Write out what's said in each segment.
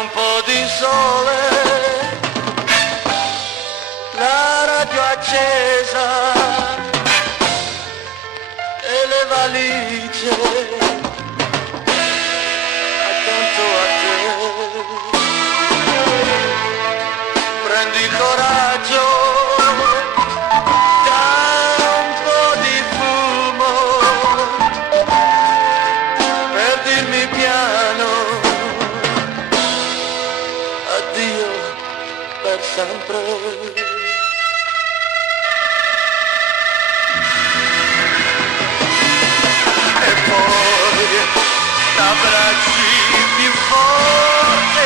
un po' di sole, la radio accesa e le valigie accanto a te. Prendi il coraggio, dai un po' di fumo per dirmi piano addio per sempre. E poi t'abbracci più forte,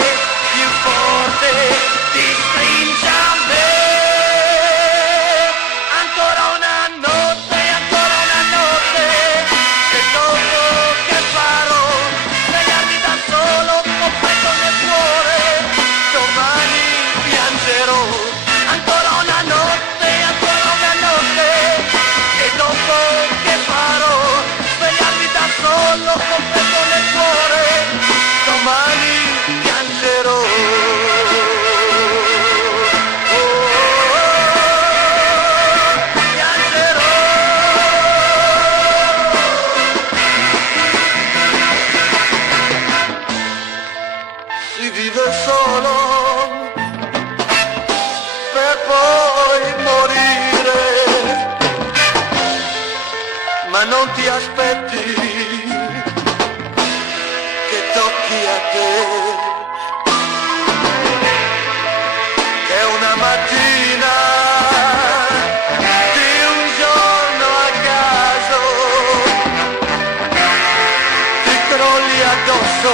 ti stringi a me. Ancora una notte, e dopo che farò, svegliarmi da solo, completo nel cuore, domani piangerò. Ancora una notte, e dopo che farò, svegliarmi da solo, completo nel cuore, domani piangerò. Piangerò. Si vive solo per poi morire, ma non ti aspetti che tocchi a te, che una mattina di un giorno a caso ti crolli addosso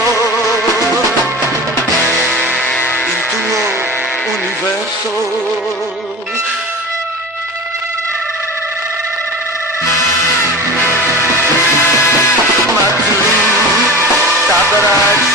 il tuo universo. Ma tu t'abbracci